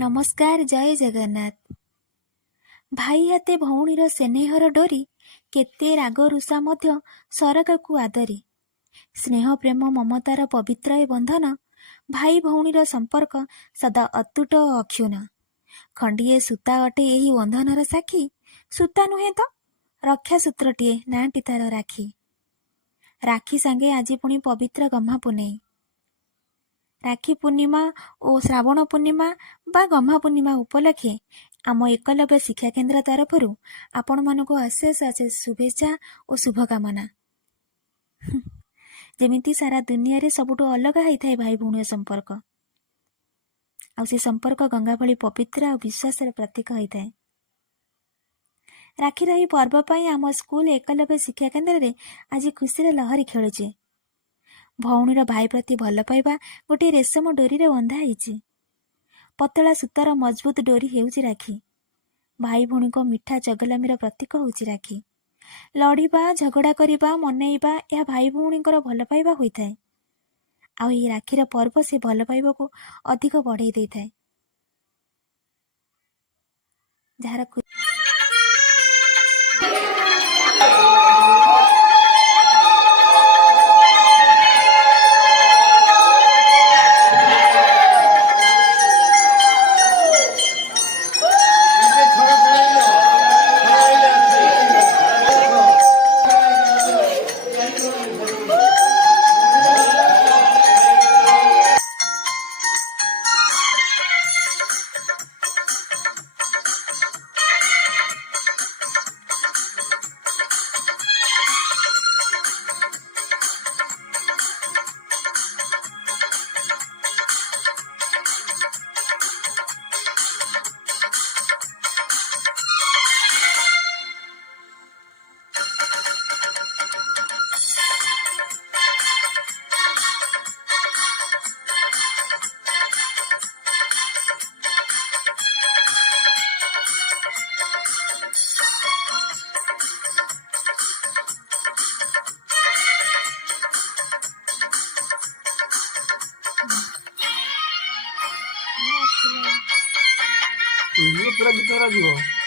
नमस्कार। जय जगन्नाथ। भाई हाते भौणीर स्नेहर डोरी, केते राग रुषा मध्य सरगकु आदरी। स्नेह प्रेम ममतार पवित्र ए बंधन, भाई भौणीर संपर्क सदा अतुट ओ अक्षुण। खंडिए सूता अटे एही बंधनर साक्षी, सूता नुहे तो रक्षा सूत्रटीए नाटी तार राखी। राखी सांगे आज पुणी पवित्र गम्हा पुनेई। राखी पूर्णिमा और श्रावण पूर्णिमा बा गम्हा पूर्णिमा उपलक्षे आम एकलव्य शिक्षा केन्द्र तरफरु आपण मानक अशेष अशेष शुभेच्छा और शुभकामना। जेमिति सारा दुनिया रे सबुठु अलग होइथाय भाई भौणी संपर्क, आ से संपर्क गंगा भली पवित्र और विश्वास प्रतीक होइथाय। राखी रही पर्व पाई आम स्कूल एकलव्य शिक्षा केन्द्र रे आज खुशी लहरी खेलुचे। भौणीर भाई प्रति भल पाइबा गोटे रेशम डोरी रे बंधा होइछि। पतला सूतार मजबूत डोरी हेउछि राखी। भाई भौणी को मिठा चगलामीर प्रतीक होउछि राखी। लड़ीबा झगड़ा करिबा मनेइबा यह भाई भौणीकर भल पाइबा होइथाय। आ एही राखीर पर्व से भल पाइबा को अधिक बढ़ाई देइथाय। जहार पूरा गीत